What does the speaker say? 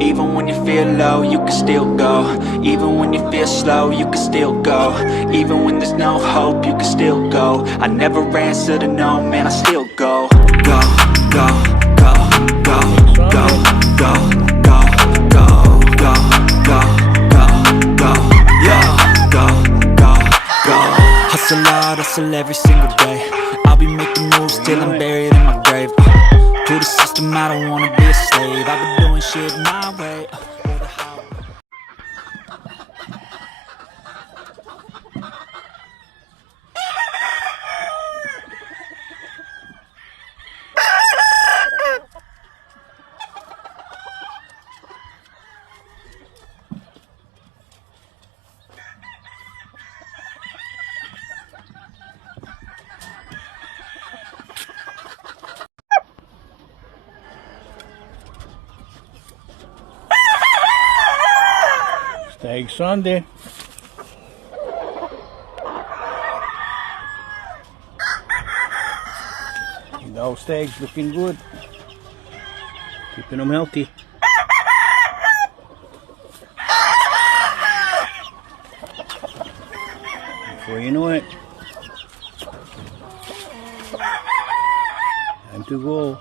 Even when you feel low, you can still go. Even when you feel slow, you can still go. Even when there's no hope, you can still go. I never answer to no, man, I still go. Go, go, go, go, go, go, go, go, go, go, go, go, yeah, go, go, go. Hustle hard, hustle every single day. I'll be making moves till I'm buried in my grave. To the system, I don't wanna be a slave. I've been doing shit my way, or the highway. Stag Sunday. Dog stags looking good. Keeping them healthy. Before you know it, time to go.